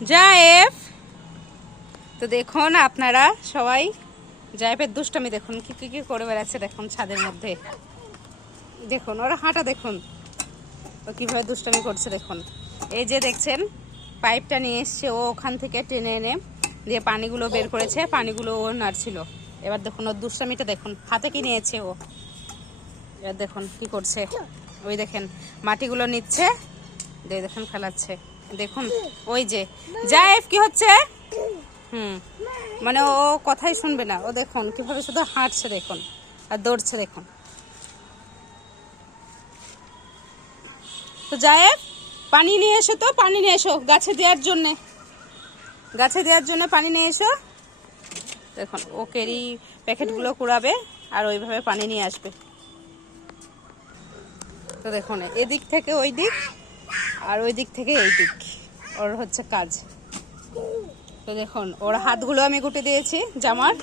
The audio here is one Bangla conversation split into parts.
জায়েফ, তো দেখুন আপনারা সবাই জায়েফের দুষ্টামি দেখুন কি কি কি করে বেড়াচ্ছে। দেখুন ছাদের মধ্যে দেখুন ওরা হাঁটা, দেখুন ও কীভাবে দুষ্টামি করছে। দেখুন এই যে দেখছেন পাইপটা নিয়ে এসছে ও ওখান থেকে টেনে এনে দিয়ে পানিগুলো বের করেছে, পানিগুলো ও নাড়ছিল। এবার দেখুন ওর দুষ্টামিটা দেখুন, হাতে কি নিয়েছে ও। এবার দেখুন কি করছে, ওই দেখেন মাটিগুলো নিচ্ছে, দেখুন ফেলাচ্ছে। দেখুন ওই যে জায়েফ কি হচ্ছে, মানে ও কথাই শুনবে না। ও দেখুন কিভাবে শুধু হাঁটছে দেখুন আর দৌড়ছে দেখুন। তো জায়েফ পানি নিয়ে এসো, তো পানি নিয়ে এসো গাছে দেওয়ার জন্যে, গাছে দেওয়ার জন্য পানি নিয়ে এসো। দেখুন ও কেরি প্যাকেটগুলো কুড়াবে আর ওইভাবে পানি নিয়ে আসবে। তো দেখুন এদিক থেকে ওই দিক আর ওই দিক থেকে এই দিক ওর হচ্ছে কাজ। তো দেখুন ওর হাতগুলো আমি গুটিয়ে দিয়েছি জামার,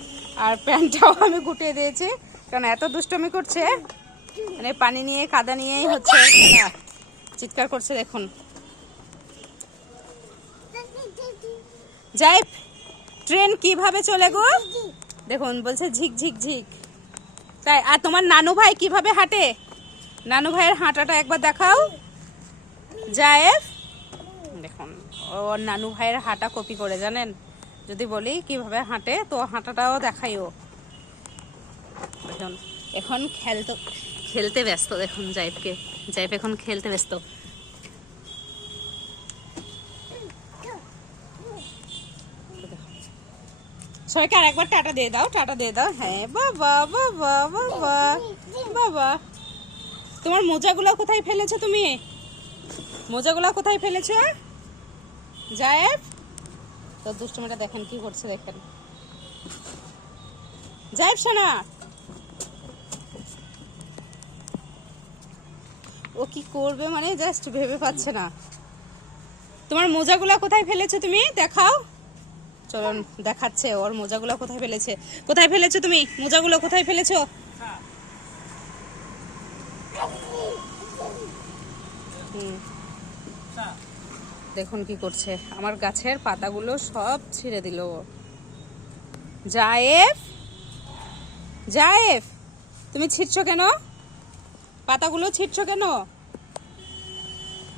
আর প্যান্টটাও আমি গুটিয়ে দিয়েছি, কারণ এত দুষ্টমি করছে, মানে পানি নিয়ে কাদা নিয়েই হচ্ছে চিৎকার করছে। দেখুন যাই, ট্রেন কিভাবে চলে গো, দেখুন বলছে ঝিক ঝিক ঝিক। তাই আর তোমার নানু ভাই কিভাবে হাঁটে, নানু ভাইয়ের হাঁটাটা একবার দেখাও জায়েফ। দেখুন ওর নানু ভাইয়ের হাঁটা কপি করে, জানেন যদি বলি কিভাবে হাঁটে তো হাঁটাটাও দেখাইও। দেখুন এখন খেলতে ব্যস্ত, দেখুন জায়েফকে, জায়েফ এখন খেলতে ব্যস্ত। সবাইকে আর একবার টাটা দিয়ে দাও, টাটা দিয়ে দাও। হ্যাঁ বাবা বাবা বাবা বাবা, তোমার মোজাগুলো কোথায় ফেলেছো তুমি, মোজাগুলো কোথায় ফেলেছো জায়েফ। তো দুষ্টুমিটা দেখেন কি করছে, দেখেন জায়েফ শোনা, ও কি করবে মানে জাস্ট ভেবে পাচ্ছে না। তোমার মোজাগুলো কোথায় ফেলেছো তুমি দেখাও, চলুন দেখাচ্ছে ওর মোজাগুলো কোথায় ফেলেছে। কোথায় ফেলেছো তুমি মোজাগুলো, কোথায় ফেলেছো। দেখুন কি করছে, আমার গাছের পাতাগুলো সব ছিঁড়ে দিল। জায়েফ, জায়েফ তুমি ছিঁড়ছো কেন, পাতাগুলো ছিঁড়ছো কেন।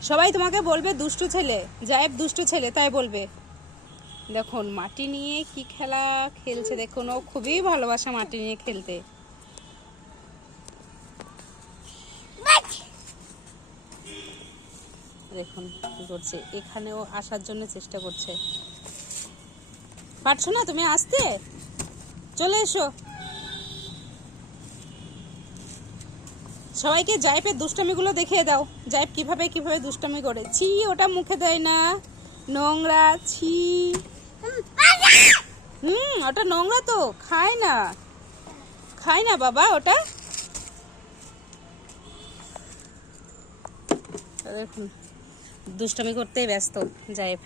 সবাই তোমাকে বলবে দুষ্টু ছেলে, জায়েফ দুষ্টু ছেলে তাই বলবে। দেখুন মাটি নিয়ে কি খেলা খেলছে, দেখুন ও খুবই ভালোবাসে মাটি নিয়ে খেলতে। দেখুন কি করছে, এখানেও আসার জন্য চেষ্টা করছে। পারছো না তুমি আসতে, চলে এসো। সবাইকে জায়েফের দুষ্টামিগুলো দেখিয়ে দাও, জায়েফ কিভাবে কিভাবে দুষ্টামি করে। ছি ওটা মুখে দেয় না, নোংরা, ছি। ওটা নোংরা তো, খায় না, খায় না বাবা ওটা। দেখুন দুষ্টামি করতেই ব্যস্ত জায়েফ।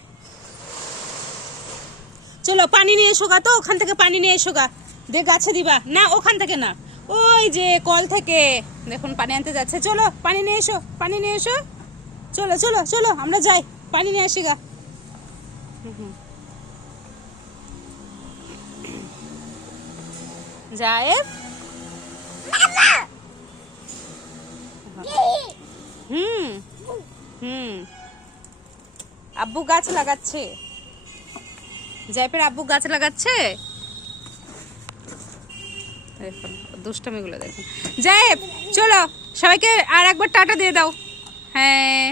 চলো পানি নিয়ে এসো গা, তো ওখান থেকে পানি নিয়ে এসো গা, দিয়ে গাছে দিবা। না ওখান থেকে না, ওই যে কল থেকে দেখুন পানি আনতে যাচ্ছে। চলো পানি নিয়ে এসো, পানি নিয়ে এসো, চলো চলো চলো আমরা যাই পানি নিয়ে আসি গা। জায়েফ, আব্বু গাছ লাগাচ্ছে, জায়েফের আব্বু গাছ লাগাচ্ছে। দেখুন দুষ্টমিগুলো দেখুন। জায়েফ চলো সবাইকে আর একবার টাটা দিয়ে দাও। হ্যাঁ।